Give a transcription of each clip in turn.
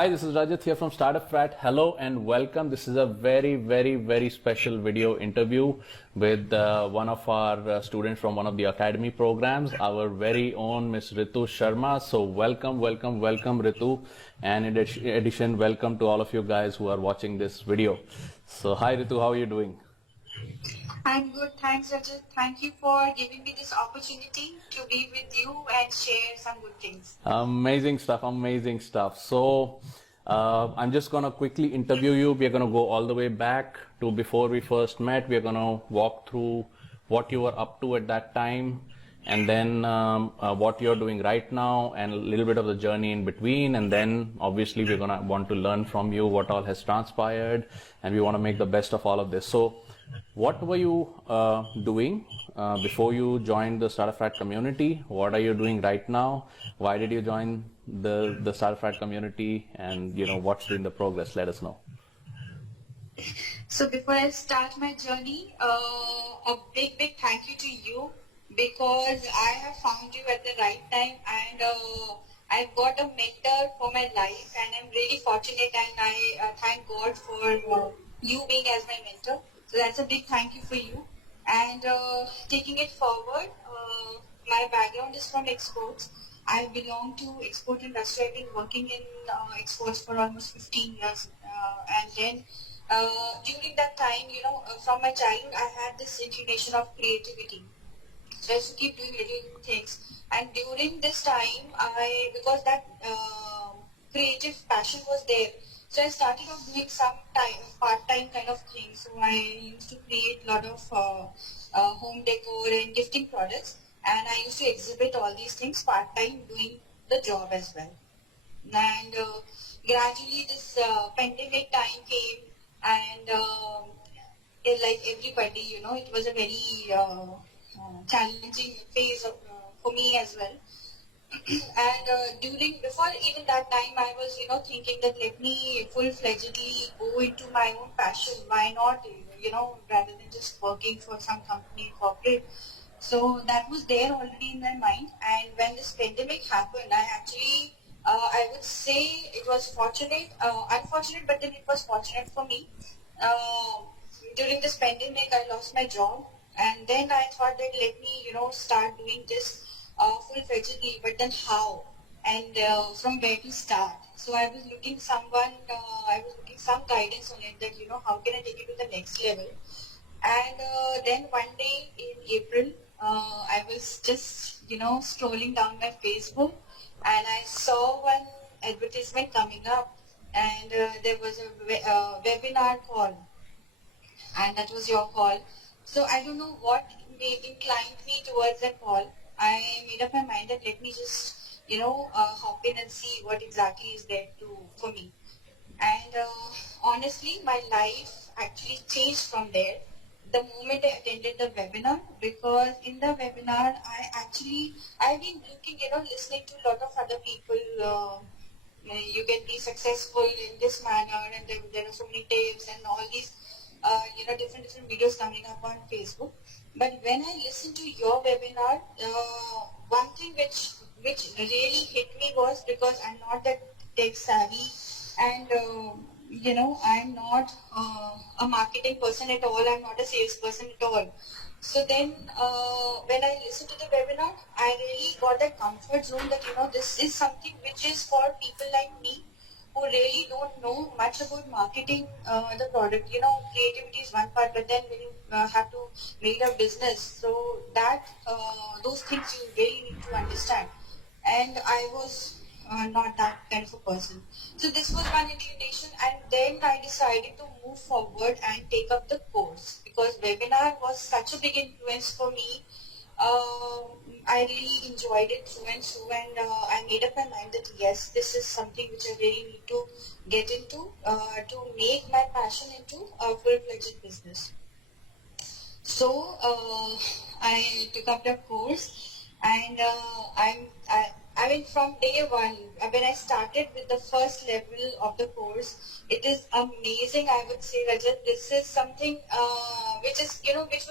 Hi, this is Rajat here from StartupFrat. Hello and welcome. This is a very special video interview with one of our students from one of the academy programs, our very own Miss Rituu Sharrma. So welcome Rituu, and in addition, welcome to all of you guys who are watching this video. So hi Rituu, how are you doing? I'm good, thanks Rajat. Thank you for giving me this opportunity to be with you and share some good things. Amazing stuff. So I'm just gonna quickly interview you. We're gonna go all the way back to before we first met. We're gonna walk through what you were up to at that time, and then what you're doing right now, and a little bit of the journey in between. And then obviously we're gonna want to learn from you what all has transpired, and we want to make the best of all of this. So what were you doing before you joined the StartupFrat community? What are you doing right now? Why did you join the StartupFrat community? And what's been the progress? Let us know. So before I start my journey, a big thank you to you, because I have found you at the right time, and I've got a mentor for my life, and I'm really fortunate, and I thank God for you being as my mentor. So that's a big thank you for you. And taking it forward, my background is from exports. I belong to export industry. I've been working in exports for almost 15 years. And then during that time, from my childhood, I had this inclination of creativity. So I used to keep doing little things. And during this time, because that creative passion was there, so I started off doing some part-time kind of things. So I used to create a lot of home decor and gifting products, and I used to exhibit all these things part-time, doing the job as well. And gradually this pandemic time came, and like everybody, it was a very challenging phase for me as well. And before even that time, I was, thinking that let me full-fledgedly go into my own passion. Why not, rather than just working for some company, corporate. So that was there already in my mind. And when this pandemic happened, I actually, I would say it was fortunate, unfortunate, but then it was fortunate for me. During this pandemic, I lost my job. And then I thought that let me, start doing this full-fledgedly, but then how? And from where to start? So I was looking some guidance on it, that, how can I take it to the next level? And then one day in April, I was just, strolling down my Facebook, and I saw one advertisement coming up, and there was a webinar call, and that was your call. So I don't know what inclined me towards that call. I made up my mind that let me just, hop in and see what exactly is there for me. And honestly, my life actually changed from there the moment I attended the webinar, because in the webinar, I've been looking, listening to a lot of other people. You can be successful in this manner, and there are so many tips and all these, different videos coming up on Facebook. But when I listened to your webinar, one thing which really hit me was, because I'm not that tech savvy, and I'm not a marketing person at all. I'm not a salesperson at all. So then, when I listened to the webinar, I really got that comfort zone that this is something which is for people like me, who really don't know much about marketing the product. Creativity is one part, but then when you have to make a business, so that those things you really need to understand. And I was not that kind of a person. So this was one inclination, and then I decided to move forward and take up the course, because webinar was such a big influence for me. I really enjoyed it through and through, and I made up my mind that yes, this is something which I really need to get into to make my passion into a full-fledged business. So I took up the course, and I mean, from day one, when I started with the first level of the course, it is amazing. I would say, Rajat, this is something which was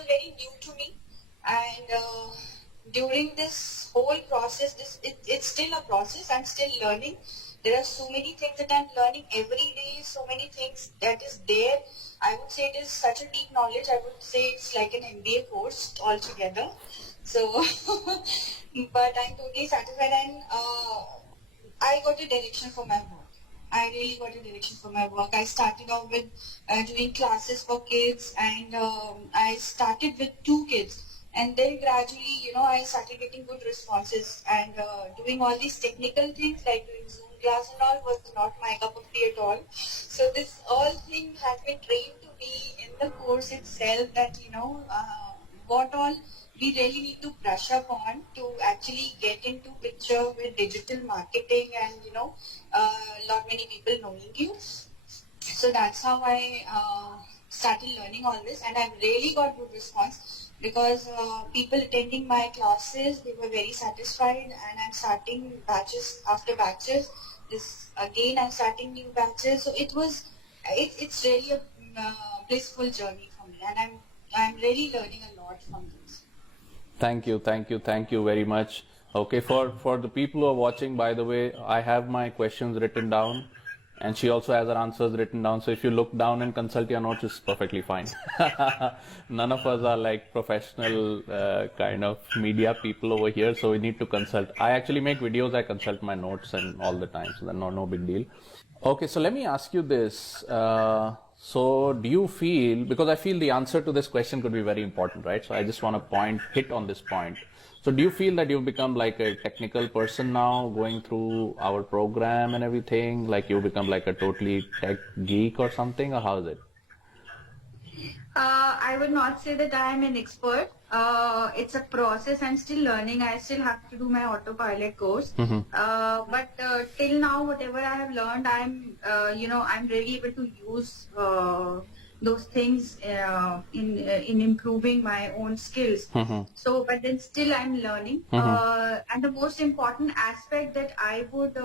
very new to me, and during this whole process, it's still a process. I'm still learning. there are so many things that I'm learning every day, so many things that is there. I would say it is such a deep knowledge. I would say it's like an MBA course altogether. So, but I'm totally satisfied, and I got a direction for my work. I really got a direction for my work. I started off with doing classes for kids, and I started with 2 kids. And then gradually, I started getting good responses, and doing all these technical things like doing Zoom class and all was not my cup of tea at all. So this all thing has been trained to me in the course itself, that, what all we really need to brush up on to actually get into picture with digital marketing, and, lot many people knowing you. So that's how I started learning all this, and I've really got good response, because people attending my classes, they were very satisfied, and I'm starting batches after batches. Again, I'm starting new batches. So it's really a blissful journey for me, and I'm really learning a lot from this. Thank you very much. Okay, for the people who are watching, by the way, I have my questions written down, and she also has her answers written down. So if you look down and consult your notes, it's perfectly fine. None of us are like professional kind of media people over here, so we need to consult. I actually make videos, I consult my notes and all the time, so that's no big deal. Okay, so let me ask you this. So do you feel, because I feel the answer to this question could be very important, right? So I just want to hit on this point. So do you feel that you've become like a technical person now, going through our program and everything? Like you become like a totally tech geek or something, or how is it? I would not say that I am an expert. It's a process. I'm still learning. I still have to do my autopilot course. But till now, whatever I have learned, I'm really able to use those things in improving my own skills. So, but then still I'm learning. And the most important aspect that I would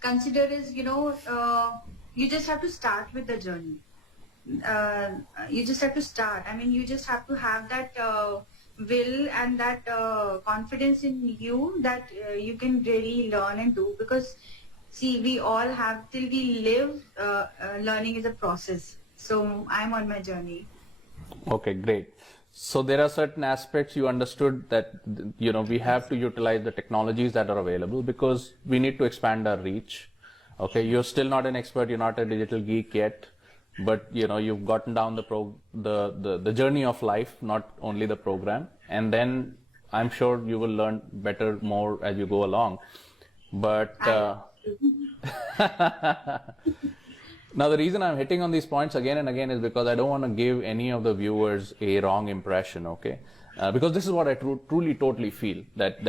consider is, you just have to start with the journey. You just have to start. I mean, you just have to have that will and that confidence in you that you can really learn and do. Because, see, we all have, till we live, learning is a process. So I'm on my journey. Okay, great. So there are certain aspects you understood that, we have to utilize the technologies that are available because we need to expand our reach. Okay, you're still not an expert, you're not a digital geek yet, but you've gotten down the journey of life, not only the program, and then I'm sure you will learn better, more as you go along. But now the reason I'm hitting on these points again and again is because I don't want to give any of the viewers a wrong impression, okay? Because this is what I truly, totally feel, that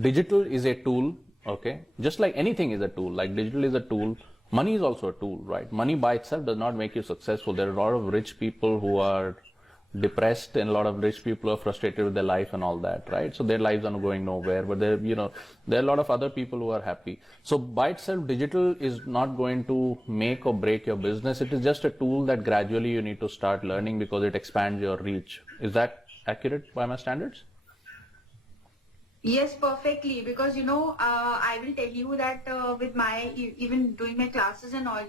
digital is a tool, okay? Just like anything is a tool, like digital is a tool. Money is also a tool, right? Money by itself does not make you successful. There are a lot of rich people who are depressed, and a lot of rich people are frustrated with their life and all that, right? So their lives are going nowhere, but there are a lot of other people who are happy. So by itself, digital is not going to make or break your business. It is just a tool that gradually you need to start learning because it expands your reach. Is that accurate by my standards? Yes, perfectly. Because, I will tell you that with my, even doing my classes and all,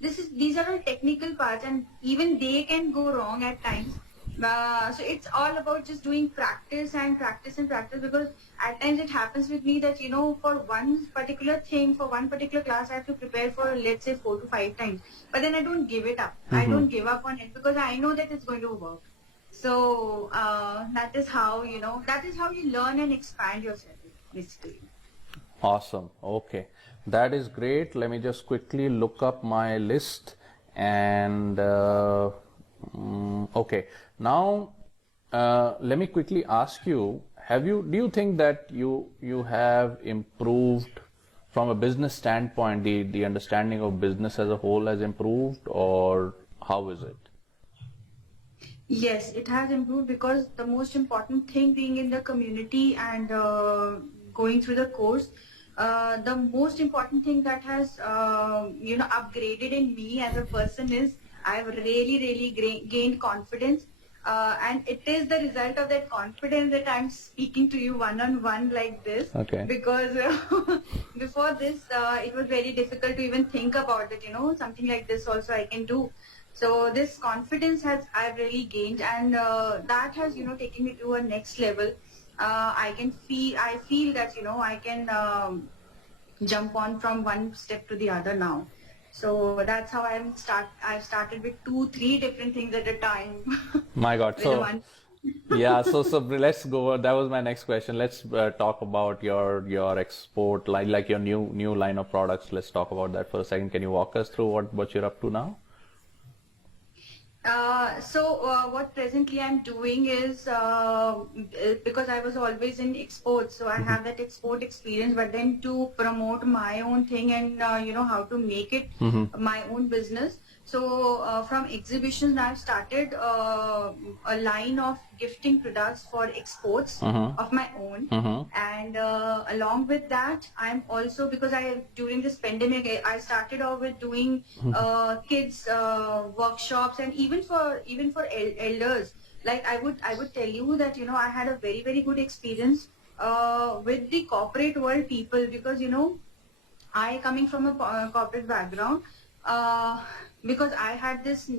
these are all technical parts, and even they can go wrong at times. So it's all about just doing practice and practice and practice, because at times it happens with me that, for one particular thing, for one particular class, I have to prepare for, let's say, 4 to 5 times. But then I don't give it up. I don't give up on it because I know that it's going to work. So that is how you learn and expand yourself, basically. Awesome. Okay, that is great. Let me just quickly look up my list. And okay, now let me quickly ask you: do you think that you have improved from a business standpoint? The understanding of business as a whole has improved, or how is it? Yes, it has improved, because the most important thing, being in the community and going through the course, the most important thing that has upgraded in me as a person is I've really gained confidence. And it is the result of that confidence that I'm speaking to you one-on-one like this. Okay. Because before this, it was very difficult to even think about it, something like this also I can do. So this confidence I've really gained, and that has, taken me to a next level. I feel that, I can jump on from one step to the other now. So that's how I've started with 2-3 different things at a time. My God. With So, one. yeah, so let's go. That was my next question. Let's talk about your export like your new line of products. Let's talk about that for a second. Can you walk us through what you're up to now? What presently I'm doing is, because I was always in exports, so I have that export experience, but then to promote my own thing and, how to make it my own business. So from exhibitions, I've started a line of gifting products for exports of my own. And along with that, I'm also, because during this pandemic, I started off with doing kids workshops, and even for elders. Like I would tell you that, I had a very, very good experience with the corporate world people, because, I coming from a corporate background, because I had this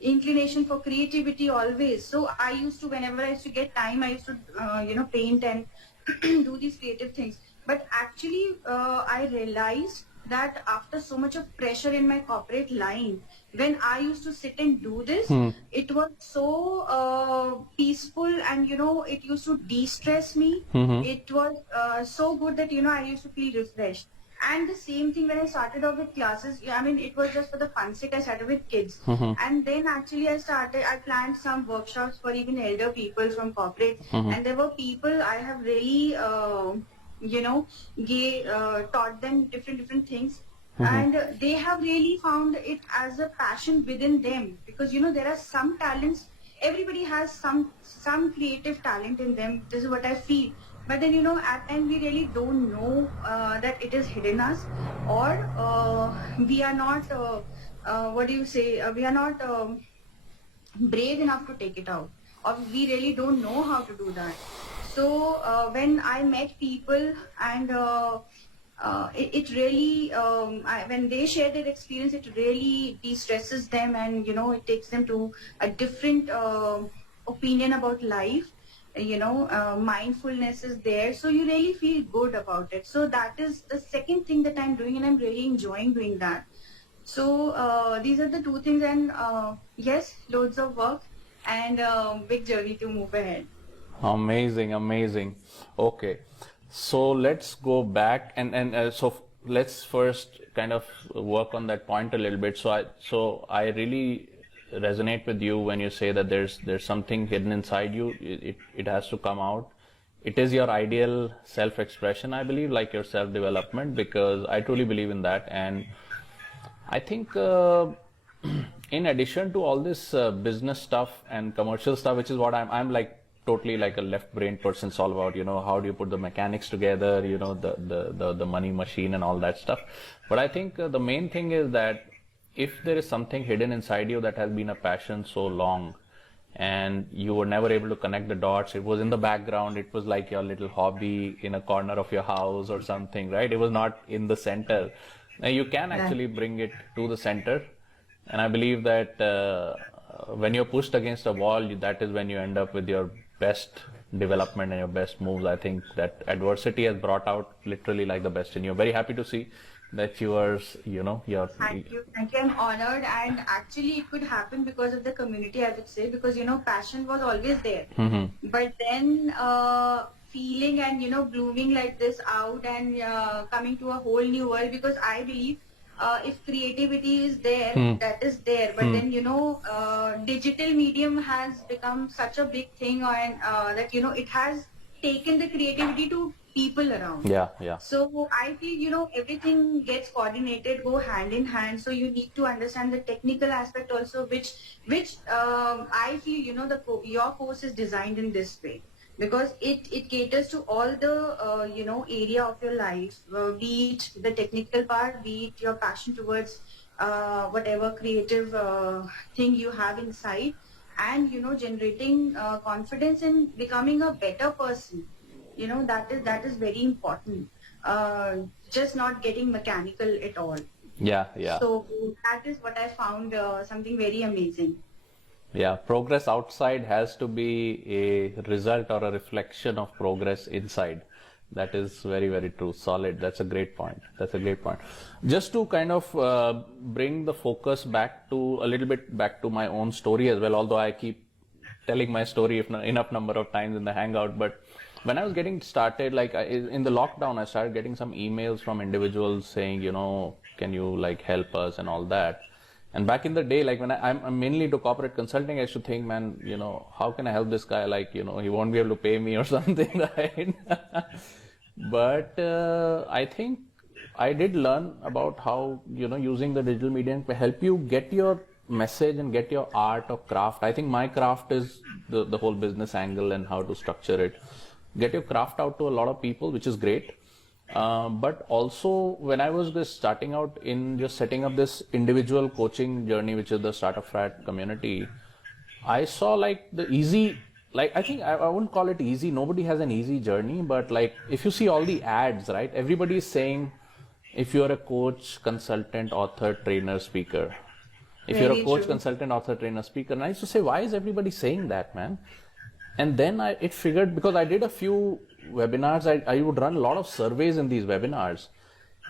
inclination for creativity always. So I used to, whenever I used to get time, I used to, paint and do these creative things. But actually, I realized that after so much of pressure in my corporate line, when I used to sit and do this, it was so peaceful, and, it used to de-stress me. It was so good that, I used to feel refreshed. And the same thing when I started off with classes, I mean, it was just for the fun sake. I started with kids. And then actually I planned some workshops for even elder people from corporate. And there were people I have really, taught them different things. And they have really found it as a passion within them. Because, there are some talents, everybody has some creative talent in them. This is what I feel. But then, at times we really don't know that it is hidden us, or we are not, we are not brave enough to take it out, or we really don't know how to do that. So when I met people, and it really, when they share their experience, it really de-stresses them, and, it takes them to a different opinion about life. Mindfulness is there, so you really feel good about it. So that is the second thing that I'm doing, and I'm really enjoying doing that. So these are the two things, and yes, loads of work, and big journey to move ahead. Amazing. Okay, so let's go back and so let's first kind of work on that point a little bit. So I really resonate with you when you say that there's something hidden inside you. It has to come out. It is your ideal self-expression, I believe, like your self-development, because I truly believe in that. And I think in addition to all this business stuff and commercial stuff, which is what I'm like totally like a left brain person. It's all about, how do you put the mechanics together, the money machine and all that stuff. But I think the main thing is that if there is something hidden inside you that has been a passion so long, and you were never able to connect the dots, it was in the background, it was like your little hobby in a corner of your house or something, right? It was not in the center. Now you can actually bring it to the center. And I believe that when you're pushed against a wall, that is when you end up with your best development and your best moves. I think that adversity has brought out literally like the best in you. Very happy to see that you are, your... Thank you. I'm honored, and actually it could happen because of the community, I would say, because, passion was always there. But then feeling and, blooming like this out, and coming to a whole new world, because I believe if creativity is there, that is there. But then, digital medium has become such a big thing, and that, it has taken the creativity to people around. Yeah. So I feel, everything gets coordinated, go hand in hand. So you need to understand the technical aspect also, which I feel, your course is designed in this way, because it caters to all the, area of your life, be it the technical part, be it your passion towards whatever creative thing you have inside. and, generating confidence in becoming a better person. That is very important. Just not getting mechanical at all. Yeah, yeah. So that is what I found something very amazing. Yeah, progress outside has to be a result or a reflection of progress inside. That is very, very true. Solid. That's a great point. That's a great point. Just to kind of bring the focus back to a little bit back to my own story as well, although I keep telling my story enough number of times in the Hangout. But when I was getting started, like in the lockdown, I started getting some emails from individuals saying, can you like help us and all that. And back in the day, like when I'm mainly into corporate consulting, I used to think, man, how can I help this guy? Like, he won't be able to pay me or something, right? But I think I did learn about how, using the digital medium can help you get your message and get your art or craft. I think my craft is the whole business angle and how to structure it. Get your craft out to a lot of people, which is great. But also when I was just starting out in just setting up this individual coaching journey, which is the StartupFrat community, I saw like the easy, like I think I wouldn't call it easy. Nobody has an easy journey, but like if you see all the ads, right? Everybody is saying, if you're a coach, consultant, author, trainer, speaker. If you're a coach, consultant, author, trainer, speaker. And I used to say, why is everybody saying that, man? And then it figured, because I did a few webinars, I would run a lot of surveys in these webinars.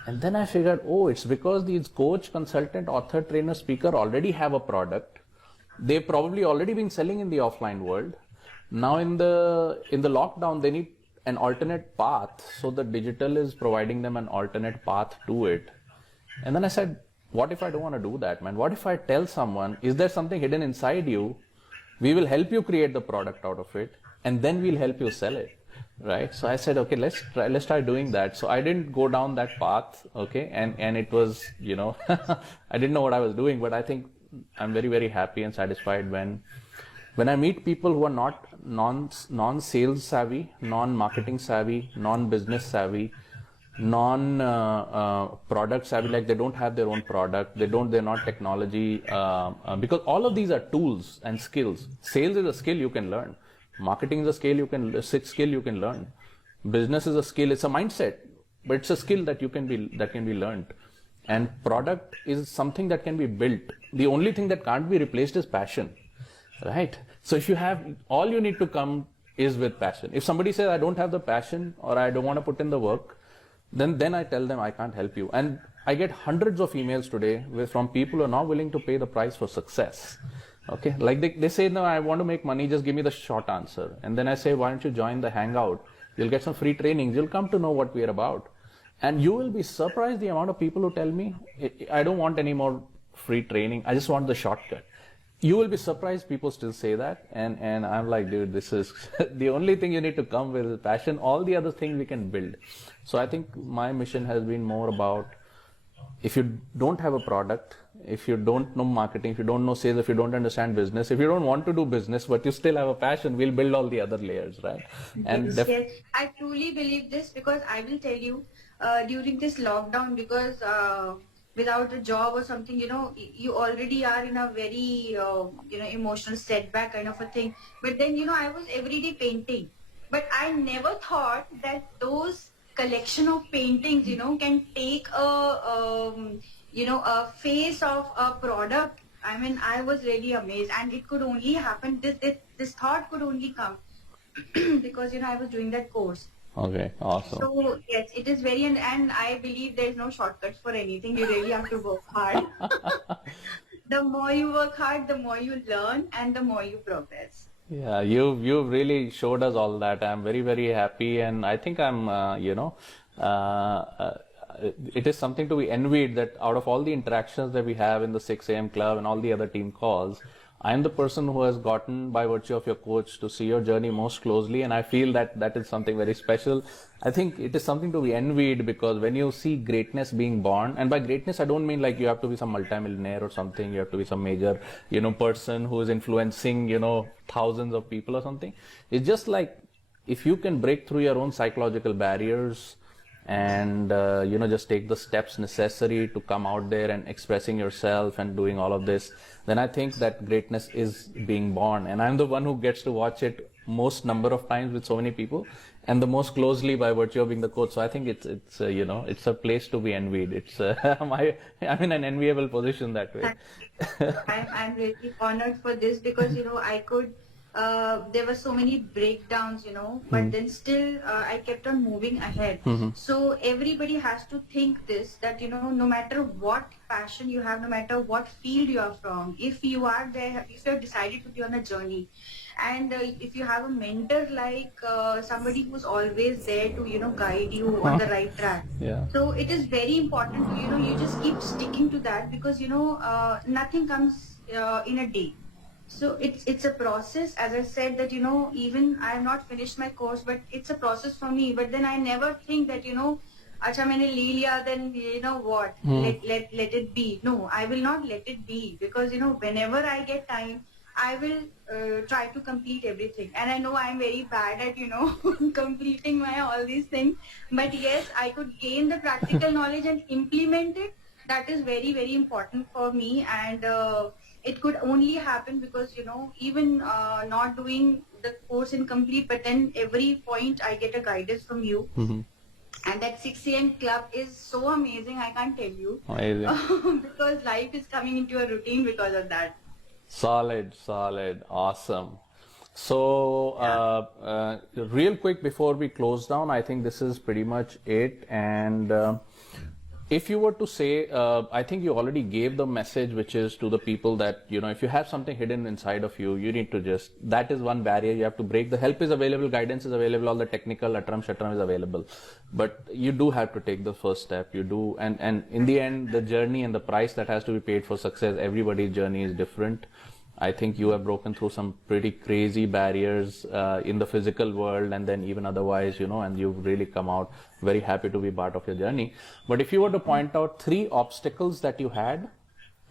And then I figured, oh, it's because these coach, consultant, author, trainer, speaker already have a product. They've probably already been selling in the offline world. Now in the lockdown, they need an alternate path. So the digital is providing them an alternate path to it. And then I said, what if I don't want to do that, man? What if I tell someone, is there something hidden inside you? We will help you create the product out of it, and then we'll help you sell it, right? So I said, okay, let's try doing that. So I didn't go down that path, okay, and it was, I didn't know what I was doing, but I think I'm very, very happy and satisfied when I meet people who are not non-sales savvy, non-marketing savvy, non-business savvy, non-product savvy, like they don't have their own product, they're not technology, because all of these are tools and skills. Sales is a skill you can learn. Marketing is a skill you can learn. Business is a skill, it's a mindset, but it's a skill that can be learned. And product is something that can be built. The only thing that can't be replaced is passion, right? So if you have, all you need to come is with passion. If somebody says, I don't have the passion or I don't want to put in the work, then I tell them I can't help you. And I get hundreds of emails today from people who are not willing to pay the price for success. Okay, like they say, no, I want to make money, just give me the short answer. And then I say, why don't you join the Hangout? You'll get some free trainings. You'll come to know what we are about. And you will be surprised the amount of people who tell me, I don't want any more free training. I just want the shortcut. You will be surprised people still say that. And I'm like, dude, this is the only thing you need to come with is passion. All the other things we can build. So I think my mission has been more about, if you don't have a product, if you don't know marketing, if you don't know sales, if you don't understand business, if you don't want to do business, but you still have a passion, we'll build all the other layers, right? And yes, I truly believe this, because I will tell you, during this lockdown, because without a job or something, you already are in a very, emotional setback kind of a thing. But then, I was everyday painting. But I never thought that those collection of paintings, can take a face of a product. I mean, I was really amazed, and it could only happen, this thought could only come because, I was doing that course. Okay, awesome. So yes, it is very, and I believe there is no shortcuts for anything. You really have to work hard. The more you work hard, the more you learn, and the more you progress. Yeah, you've really showed us all that. I'm very, very happy, and I think I'm, it is something to be envied that out of all the interactions that we have in the 6 a.m. club and all the other team calls, I'm the person who has gotten, by virtue of your coach, to see your journey most closely, and I feel that is something very special. I think it is something to be envied, because when you see greatness being born, and by greatness I don't mean like you have to be some multimillionaire or something, you have to be some major, person who is influencing, thousands of people or something. It's just like, if you can break through your own psychological barriers and just take the steps necessary to come out there and expressing yourself and doing all of this, then I think that greatness is being born. And I'm the one who gets to watch it most number of times with so many people, and the most closely by virtue of being the coach. So I think it's it's a place to be envied. It's I'm in an enviable position that way. I'm really honored for this because I could. There were so many breakdowns, but then still I kept on moving ahead. So everybody has to think this, that no matter what passion you have, no matter what field you are from, if you are there, if you have decided to be on a journey, and if you have a mentor like somebody who's always there to guide you on the right track. Yeah. So it is very important to you just keep sticking to that, because nothing comes in a day. So it's a process. As I said that even I have not finished my course, but it's a process for me. But then I never think that acha maine le liya, then what, let it be. No, I will not let it be, because whenever I get time, I will try to complete everything. And I know I'm very bad at completing my all these things, but yes, I could gain the practical knowledge and implement it. That is very, very important for me. And it could only happen because even not doing the course incomplete, but then every point I get a guidance from you. And that 6 a.m. club is so amazing, I can't tell you. Amazing. Because life is coming into a routine because of that. Solid, awesome. So real quick before we close down, I think this is pretty much it. And if you were to say, I think you already gave the message, which is to the people that, if you have something hidden inside of you, you need to that is one barrier you have to break. The help is available, guidance is available, all the technical atram shatram is available. But you do have to take the first step. You do. And in the end, the journey and the price that has to be paid for success, everybody's journey is different. I think you have broken through some pretty crazy barriers in the physical world, and then even otherwise, and you've really come out. Very happy to be part of your journey. But if you were to point out 3 obstacles that you had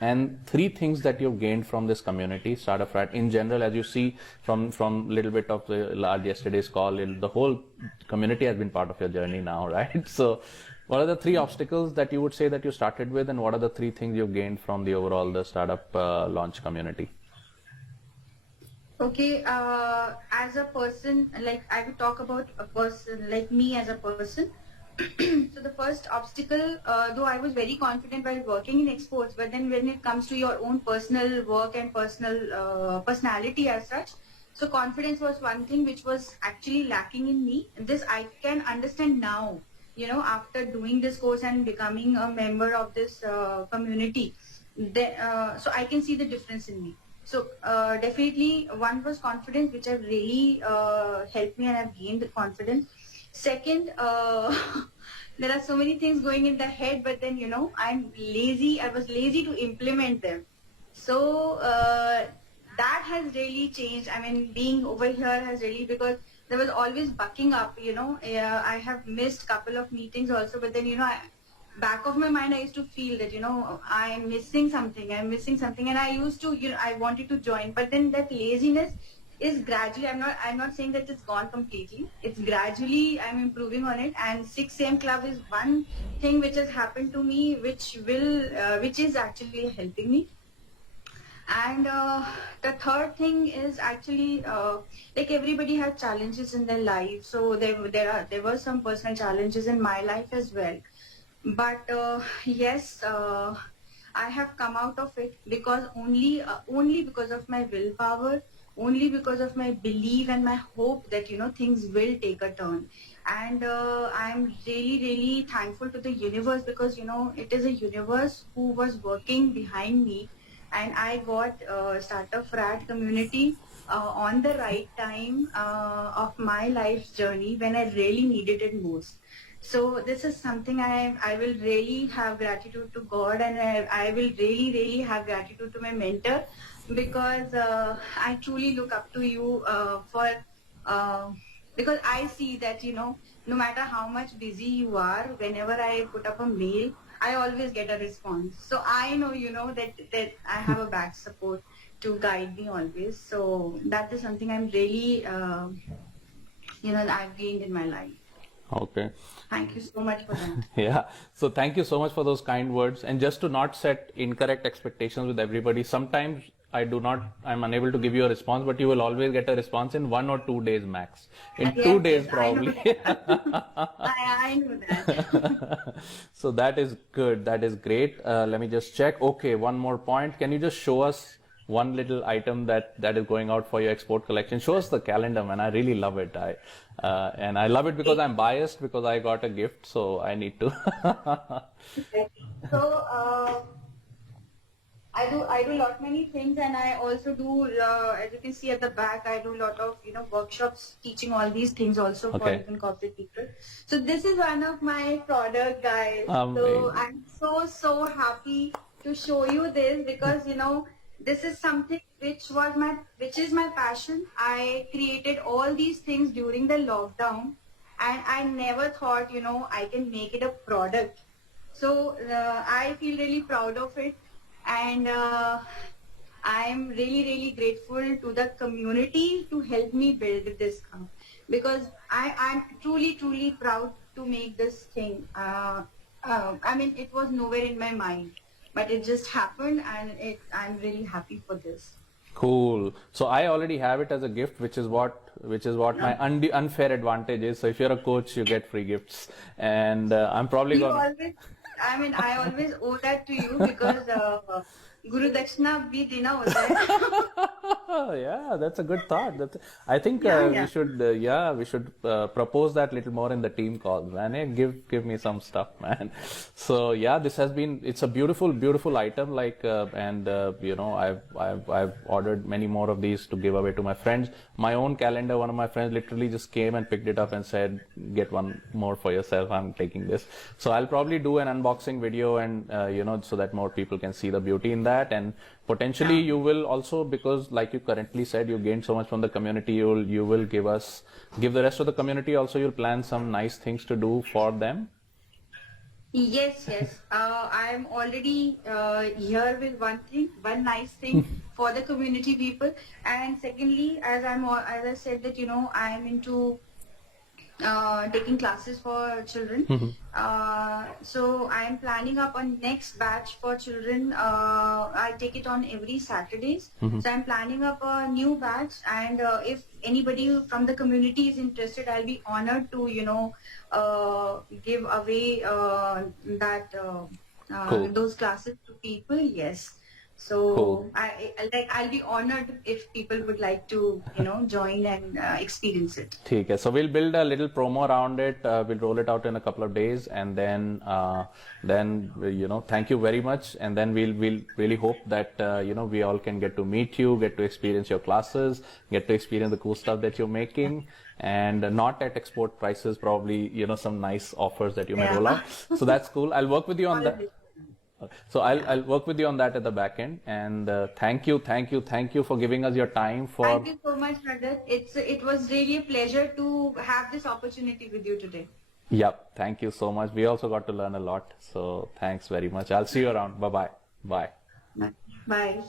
and 3 things that you've gained from this community, StartupFrat in general, as you see from little bit of the yesterday's call, the whole community has been part of your journey now, right? So what are the 3 obstacles that you would say that you started with, and what are the 3 things you've gained from the overall the startup launch community? Okay, as a person, like I would talk about a person like me as a person. So the first obstacle, though I was very confident while working in exports, but then when it comes to your own personal work and personal personality as such, so confidence was one thing which was actually lacking in me. This I can understand now, after doing this course and becoming a member of this community. So I can see the difference in me. So definitely one was confidence, which have really helped me, and I've gained the confidence. Second, there are so many things going in the head, but then I'm lazy. I was lazy to implement them. So that has really changed. I mean, being over here has really, because there was always bucking up. I have missed couple of meetings also, but then back of my mind, I used to feel that, I'm missing something, and I used to, I wanted to join, but then that laziness is gradually, I'm not saying that it's gone completely. It's gradually, I'm improving on it, and 6 a.m. club is one thing which has happened to me, which is actually helping me. And the third thing is actually, like everybody has challenges in their life. So there were some personal challenges in my life as well. But yes, I have come out of it because only because of my willpower, only because of my belief and my hope that things will take a turn. And I'm really, really thankful to the universe, because it is a universe who was working behind me, and I got StartupFrat community on the right time of my life's journey when I really needed it most. So this is something I will really have gratitude to God, and I will really, really have gratitude to my mentor, because I truly look up to you because I see that, no matter how much busy you are, whenever I put up a mail, I always get a response. So I know, that I have a back support to guide me always. So that is something I'm really, I've gained in my life. Okay. Thank you so much for that. Yeah. So thank you so much for those kind words. And just to not set incorrect expectations with everybody, sometimes I'm unable to give you a response, but you will always get a response in 1 or 2 days max. In Yes, 2 days, yes, I know probably. that. I know that. So that is good. That is great. Let me just check. Okay, one more point. Can you just show us one little item that is going out for your export collection? Show us the calendar, man. I really love it. And I love it because I'm biased because I got a gift, so I need to. So I do lot many things, and I also do as you can see at the back, I do a lot of workshops teaching all these things also for Okay. even corporate people. So this is one of my product, guys. Amazing. So I'm so happy to show you this because this is something which is my passion. I created all these things during the lockdown, and I never thought I can make it a product. So I feel really proud of it, and I'm really grateful to the community to help me build this because I'm truly proud to make this thing. I mean, it was nowhere in my mind, but it just happened, and I'm really happy for this. Cool. So I already have it as a gift, which is what my unfair advantage is. So if you're a coach, you get free gifts, and I'm probably going. I always owe that to you because Guru Dakshina bhi dena hota hai. Yeah, that's a good thought. I think we should propose that little more in the team calls, man. Hey, give me some stuff, man. So yeah, it's a beautiful item. Like I've ordered many more of these to give away to my friends. My own calendar, one of my friends literally just came and picked it up and said, "Get one more for yourself. I'm taking this." So I'll probably do an unboxing video and so that more people can see the beauty in that. And potentially you will also, because like you currently said, you gained so much from the community, you will give the rest of the community also, you'll plan some nice things to do for them. Yes. I'm already here with one nice thing for the community people. And secondly, as I said that I'm into taking classes for children. So I'm planning up a next batch for children. I take it on every Saturdays. So I'm planning up a new batch, and if anybody from the community is interested, I'll be honored to give away Cool. those classes to people. Yes. So Cool. I'll be honored if people would like to join and experience it. Okay, so we'll build a little promo around it. We'll roll it out in a couple of days, and then thank you very much. And then we'll really hope that we all can get to meet you, get to experience your classes, get to experience the cool stuff that you're making, and not at export prices, probably some nice offers that you may roll out. So that's cool. I'll work with you on that. So I'll work with you on that at the back end. And thank you for giving us your time. Thank you so much, Rajat. It was really a pleasure to have this opportunity with you today. Yep. Thank you so much. We also got to learn a lot. So thanks very much. I'll see you around. Bye-bye. Bye. Bye.